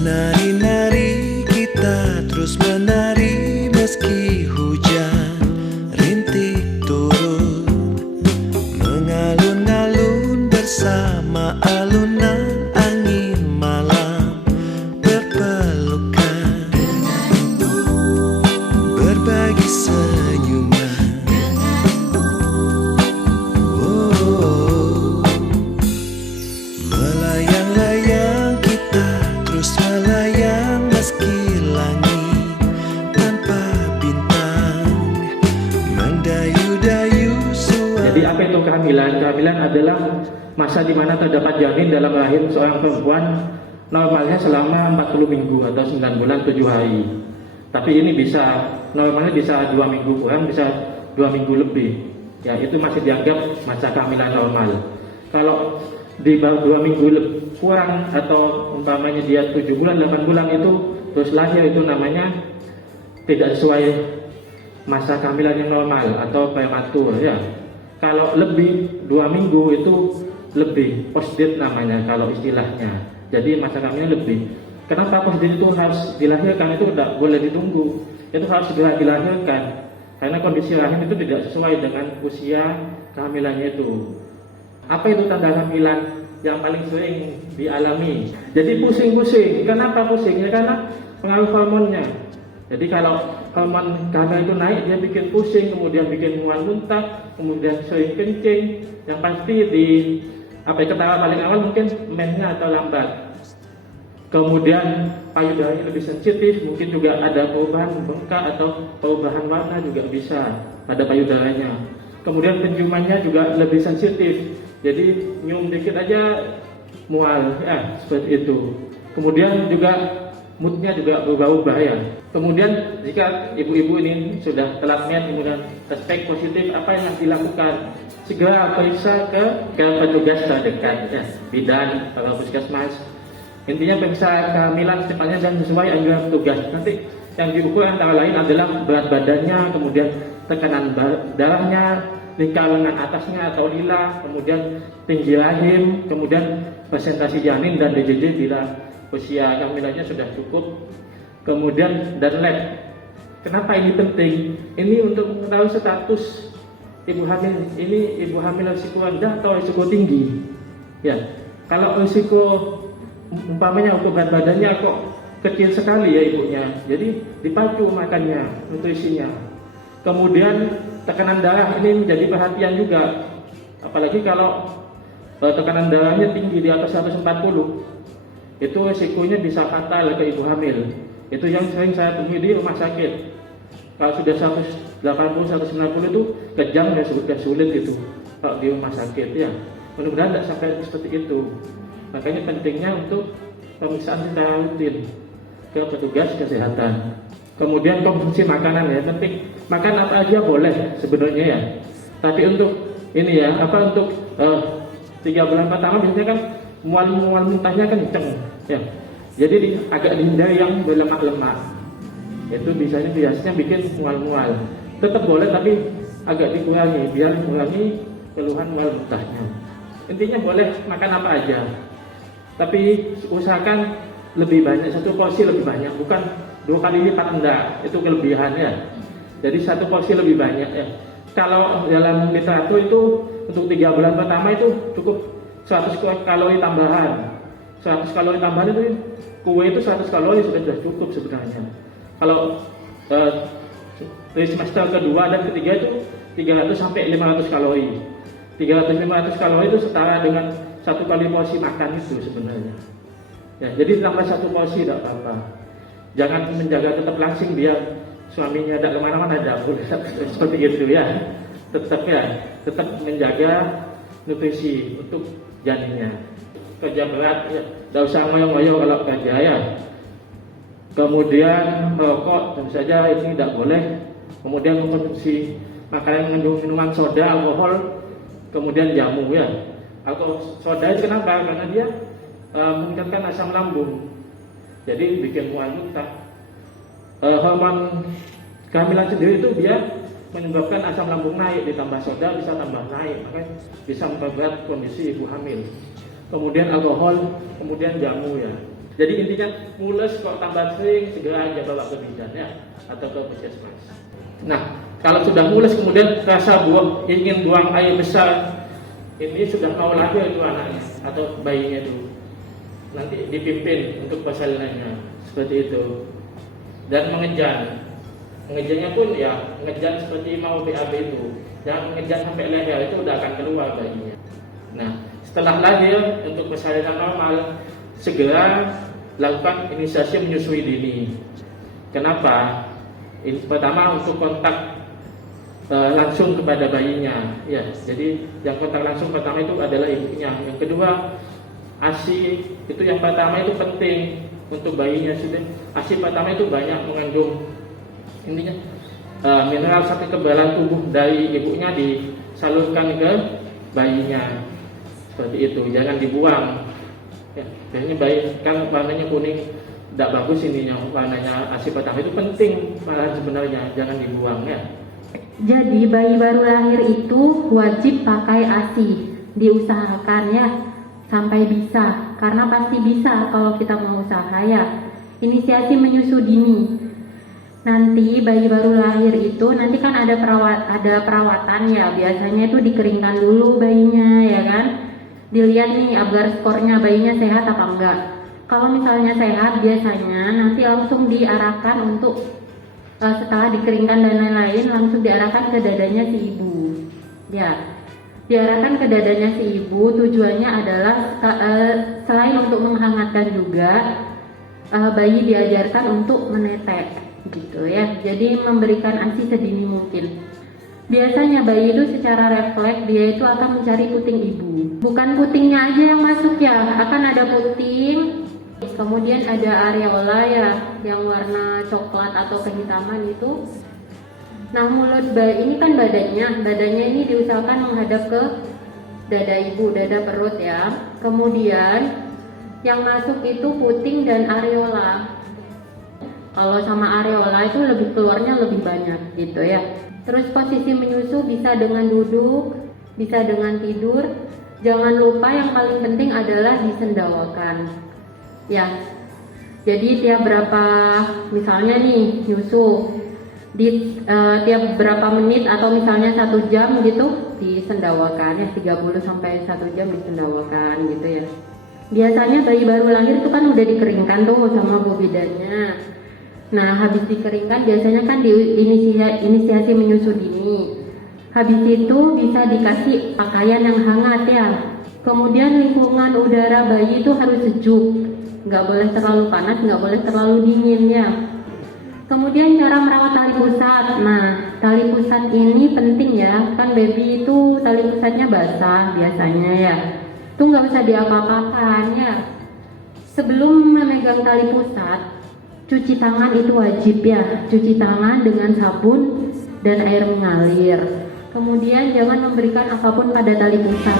Menari-nari kita terus menari meski hujan rintik turun, mengalun-alun bersama alunan angin malam, berpelukan, berbagi senyuman. Oh, melayang-layang kita terus melayang meski langit tanpa bintang, mendayu-dayu suara. Jadi apa itu kehamilan? Kehamilan adalah masa di mana terdapat janin dalam rahim seorang perempuan, normalnya selama 40 minggu atau 9 bulan 7 hari. Tapi ini bisa, normalnya bisa 2 minggu kurang, bisa 2 minggu lebih. Ya, itu masih dianggap masa kehamilan normal. Kalau di bawah 2 minggu kurang atau umpamanya dia 7 bulan, 8 bulan itu terus lahir, itu namanya tidak sesuai masa kehamilan yang normal atau prematur ya. Kalau lebih 2 minggu itu lebih post-date namanya kalau istilahnya. Jadi masa kehamilan lebih. Kenapa post-date itu harus dilahirkan? Itu tidak boleh ditunggu. Itu harus segera dilahirkan. Karena kondisi rahim itu tidak sesuai dengan usia kehamilannya itu. Apa itu tanda kehamilan yang paling sering dialami? Jadi pusing-pusing. Kenapa pusing? Ya karena pengaruh hormonnya. Jadi kalau hormon kehamilan itu naik, dia bikin pusing, kemudian bikin mual muntah, kemudian sering kencing. Yang pasti di ketawa paling awal mungkin mennya atau lambat. Kemudian payudaranya lebih sensitif, mungkin juga ada perubahan bengkak atau perubahan warna juga bisa pada payudaranya. Kemudian penciumannya juga lebih sensitif, jadi nyium dikit aja mual, ya seperti itu. Kemudian juga moodnya juga berubah-ubah ya. Kemudian jika ibu-ibu ini sudah telat med, kemudian suspek positif, apa yang harus dilakukan? Segera periksa ke petugas terdekat, ya, bidan atau puskesmas. Intinya periksa kehamilan secepatnya dan sesuai anjuran petugas. Nanti yang diukur antara lain adalah berat badannya, kemudian tekanan darahnya, lingkar lengan atasnya atau lila, kemudian tinggi rahim, kemudian presentasi janin dan DJJ bila usia kehamilannya sudah cukup, kemudian dan lab. Kenapa ini penting? Ini untuk mengetahui status ibu hamil. Ini ibu hamil risiko rendah atau risiko tinggi? Ya, kalau risiko umpamanya untuk berat badannya kok kecil sekali ya ibunya, jadi dipacu makannya, nutrisinya. Kemudian tekanan darah ini menjadi perhatian juga, apalagi kalau tekanan darahnya tinggi di atas 140, itu risikonya bisa fatal ke ibu hamil. Itu yang sering saya temui di rumah sakit. Kalau sudah 180, 190 itu kejang dan sulit itu kalau di rumah sakit ya. Mudah-mudahan tidak sampai seperti itu. Makanya pentingnya untuk pemeriksaan secara rutin ke petugas kesehatan. Kemudian konsumsi makanan ya, penting. Makan apa aja boleh sebenarnya ya. Tapi untuk ini ya, untuk 3 bulan pertama biasanya kan mual muntahnya kenceng ya. Jadi agak dihindari yang berlemak-lemak. Itu biasanya bikin mual-mual. Tetap boleh tapi agak dikurangi biar mengurangi keluhan mual muntahnya. Intinya boleh makan apa aja. Tapi usahakan lebih banyak, 1 porsi lebih banyak, bukan 2 kali lipat, enggak, itu kelebihannya. Jadi 1 porsi lebih banyak ya. Kalau dalam literatur itu untuk 3 bulan pertama itu cukup 100 kalori tambahan. 100 kalori tambahan itu kue itu 100 kalori sudah cukup sebenarnya. Kalau dari semester kedua dan ketiga itu 300 sampai 500 kalori. 300-500 kalori itu setara dengan 1 kali porsi makan itu sebenarnya. Ya, jadi tambah 1 porsi tidak apa-apa. Jangan menjaga tetap langsing biar suaminya tidak kemana-mana, tidak boleh seperti itu ya. Tetap menjaga nutrisi untuk janinnya. Kerja berat, ya, tidak usah ngoyo-ngoyo kalau kerja ya. Kemudian merokok tentu saja ini tidak boleh. Kemudian mengkonsumsi makanan mengandung minuman soda, alkohol, kemudian jamu ya. Alkohol soda itu kenapa? Karena dia meningkatkan asam lambung, jadi bikin mual muntah. Hormon kehamilan sendiri itu dia menyebabkan asam lambung naik, ditambah soda bisa tambah naik, makanya bisa memperberat kondisi ibu hamil. Kemudian alkohol, kemudian jamu ya. Jadi intinya mules kok tambah sering, segera aja bawa ke bidan ya, atau ke puskesmas. Nah, kalau sudah mules kemudian rasa ingin buang air besar, ini sudah mau lahir itu anaknya atau bayinya itu, nanti dipimpin untuk persalinannya seperti itu. Dan mengejannya pun ya mengejan seperti mau BAB itu, jangan mengejan sampai leher, itu udah akan keluar bayinya. Nah, setelah lahir untuk persalinan normal segera lakukan inisiasi menyusui dini. Kenapa? Pertama untuk kontak langsung kepada bayinya, ya. Jadi yang kontak langsung pertama itu adalah ibunya. Yang kedua ASI itu yang pertama itu penting untuk bayinya. ASI pertama itu banyak mengandung intinya mineral sampai kekebalan tubuh dari ibunya disalurkan ke bayinya seperti itu. Jangan dibuang. Ya, biasanya bayi kan warnanya kuning, tidak bagus ininya warnanya ASI pertama itu penting malah sebenarnya, jangan dibuang ya. Jadi bayi baru lahir itu wajib pakai ASI, diusahakan ya sampai bisa, karena pasti bisa kalau kita mau usaha ya. Inisiasi menyusu dini. Nanti bayi baru lahir itu nanti kan ada perawatan ya, biasanya itu dikeringkan dulu bayinya ya kan. Dilihat nih agar skornya bayinya sehat apa enggak. Kalau misalnya sehat biasanya nanti langsung diarahkan untuk setelah dikeringkan dan lain-lain langsung diarahkan ke dadanya si ibu. Ya, diarahkan ke dadanya si ibu tujuannya adalah selain untuk menghangatkan juga bayi diajarkan untuk menetek gitu ya. Jadi memberikan ASI sedini mungkin. Biasanya bayi itu secara refleks dia itu akan mencari puting ibu. Bukan putingnya aja yang masuk ya, akan ada puting. Kemudian ada areola ya, yang warna coklat atau kehitaman itu. Nah mulut bayi ini kan badannya ini diusahakan menghadap ke dada ibu, dada perut ya. Kemudian yang masuk itu puting dan areola. Kalau sama areola itu keluarnya lebih banyak gitu ya. Terus posisi menyusu bisa dengan duduk, bisa dengan tidur. Jangan lupa yang paling penting adalah disendawakan. Ya, jadi tiap berapa, misalnya nih nyusu, tiap berapa menit atau misalnya 1 jam gitu disendawakan ya, 30 sampai 1 jam disendawakan gitu ya. Biasanya bayi baru lahir itu kan udah dikeringkan tuh sama bu bidannya. Nah habis dikeringkan biasanya kan inisiasi menyusu dini. Habis itu bisa dikasih pakaian yang hangat ya. Kemudian lingkungan udara bayi itu harus sejuk. Nggak boleh terlalu panas, nggak boleh terlalu dingin ya. Kemudian cara merawat tali pusat. Nah, tali pusat ini penting ya, kan baby itu tali pusatnya basah biasanya ya. Itu nggak usah diapa-apakan ya. Sebelum memegang tali pusat, cuci tangan itu wajib ya. Cuci tangan dengan sabun dan air mengalir. Kemudian jangan memberikan apapun pada tali pusat.